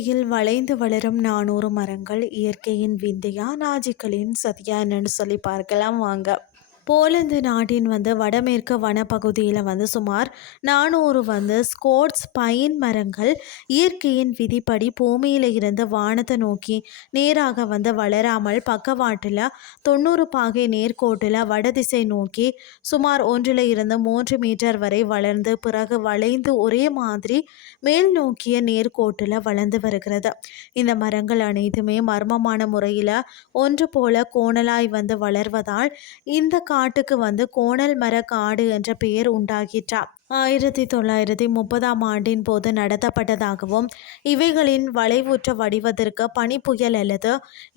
திசையில் வளைந்து வளரும் 400 மரங்கள் இயற்கையின் விந்தையா நாஜிக்களின் சதியா என்னன்னு சொல்லி பார்க்கலாம் வாங்க. போலந்து நாட்டின் வடமேற்கு வனப்பகுதியில் சுமார் 400 ஸ்கோட்ஸ் பைன் மரங்கள் இயற்கையின் விதிப்படி பூமியில இருந்து வானத்தை நோக்கி நேராக வளராமல் பக்கவாட்டில் 90 பாகை நேர்கோட்டில் வடதிசை நோக்கி சுமார் 1-3 மீட்டர் வரை வளர்ந்து பிறகு வளைந்து ஒரே மாதிரி மேல் நோக்கிய நேர்கோட்டில் வளர்ந்து வருகிறது. இந்த மரங்கள் அனைத்துமே மர்மமான முறையில் ஒன்று போல கோணலாய் வளர்வதால் இந்த காட்டுக்கு கோணல் மர காடு என்ற பெயர் உண்டாகிற்றார். 1930ஆம் ஆண்டின் போது நடத்தப்பட்டதாகவும் இவைகளின் வளைவுற்ற வடிவத்திற்கு பனிப்புயல் அல்லது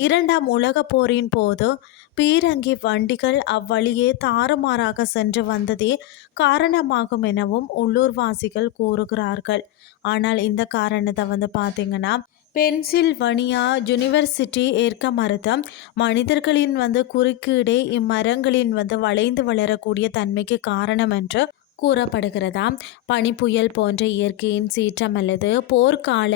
2ஆம் உலகப் போரின் போது பீரங்கி வண்டிகள் அவ்வழியே தாறுமாறாக சென்று வந்ததே காரணமாகும் எனவும் உள்ளூர்வாசிகள் கூறுகிறார்கள். ஆனால் இந்த காரணத்தை பார்த்தீங்கன்னா பென்சில்வனியா யூனிவர்சிட்டி ஏற்க மறுத்த மனிதர்களின் குறுக்கீடே இம்மரங்களின் வளைந்து வளரக்கூடிய தன்மைக்கு காரணம் என்று கூறப்படுகிறதாம். பனிப்புயல் போன்ற இயற்கையின் சீற்றம் அல்லது போர்க்கால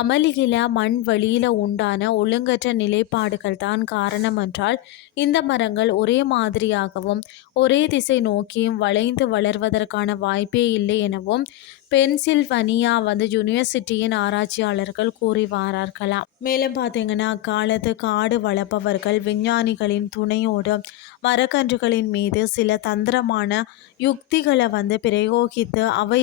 அமளியில மண் வெளியில உண்டான ஒழுங்கற்ற நிலைப்பாடுகள் தான் காரணம் என்றால் இந்த மரங்கள் ஒரே மாதிரியாகவும் ஒரே திசை நோக்கியும் வளைந்து வளர்வதற்கான வாய்ப்பே இல்லை எனவும் பென்சில்வனியா யூனிவர்சிட்டியின் ஆராய்ச்சியாளர்கள் கூறி வாரார்களாம். மேலும் பார்த்தீங்கன்னா அக்காலத்து காடு வளர்ப்பவர்கள் விஞ்ஞானிகளின் துணையோடு மரக்கன்றுகளின் மீது சில தந்திரமான யுக்திகளை பிரயோகித்து அவை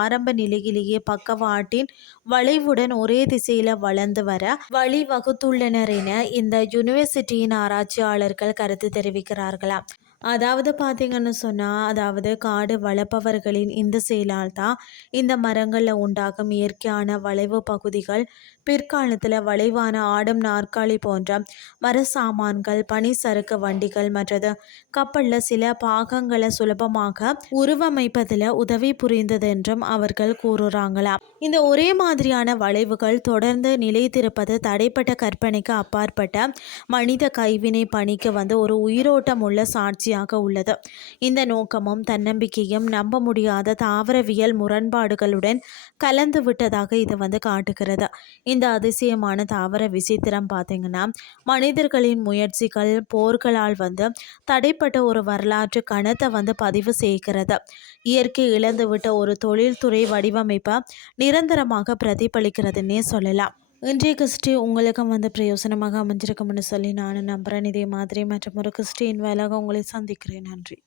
ஆரம்ப நிலையிலேயே பக்கவாட்டின் வளைவுடன் ஒரே திசையில வளர்ந்து வர வழிவகுத்துள்ளனர் என இந்த யூனிவர்சிட்டியின் ஆராய்ச்சியாளர்கள் கருத்து தெரிவிக்கிறார்களாம். அதாவது பார்த்தீங்கன்னு சொன்னால் காடு வளர்ப்பவர்களின் இந்த செயலால் தான் இந்த மரங்களில் உண்டாகும் இயற்கையான வளைவு பகுதிகள் பிற்காலத்தில் வளைவான ஆடும் நாற்காலி போன்ற மர சாமான்கள் பனி சறுக்கு வண்டிகள் மற்றது கப்பலில் சில பாகங்களை சுலபமாக உருவமைப்பதில் உதவி புரிந்தது என்றும் அவர்கள் கூறுறாங்களாம். இந்த ஒரே மாதிரியான வளைவுகள் தொடர்ந்து நிலைத்திருப்பது தடைப்பட்ட கற்பனைக்கு அப்பாற்பட்ட மனித கைவினை பணிக்கு ஒரு உயிரோட்டம் உள்ள சாட்சியாக உள்ளது. இந்த நோக்கமும் தன்னம்பிக்கையும் நம்ப முடியாத தாவரவியல் முரண்பாடுகளுடன் கலந்து விட்டதாக இது காட்டுகிறது. இந்த அதிசயமான தாவர விசித்திரம் பார்த்தீங்கன்னா மனிதர்களின் முயற்சிகள் போர்களால் தடைப்பட்ட ஒரு வரலாற்று கணத்தை பதிவு செய்கிறது. இயற்கை இழந்துவிட்ட ஒரு தொழில்துறை வடிவமைப்பை நிரந்தரமாக பிரதிபலிக்கிறதுன்னே சொல்லலாம். இன்றைய கிறிஸ்டி உங்களுக்கும் பிரயோசனமாக அமைஞ்சிருக்கும்னு சொல்லி நான் நம்புகிறேன். இதே மாதிரி மற்றும் ஒரு கிறிஸ்டியின் வேலையாக உங்களை சந்திக்கிறேன். நன்றி.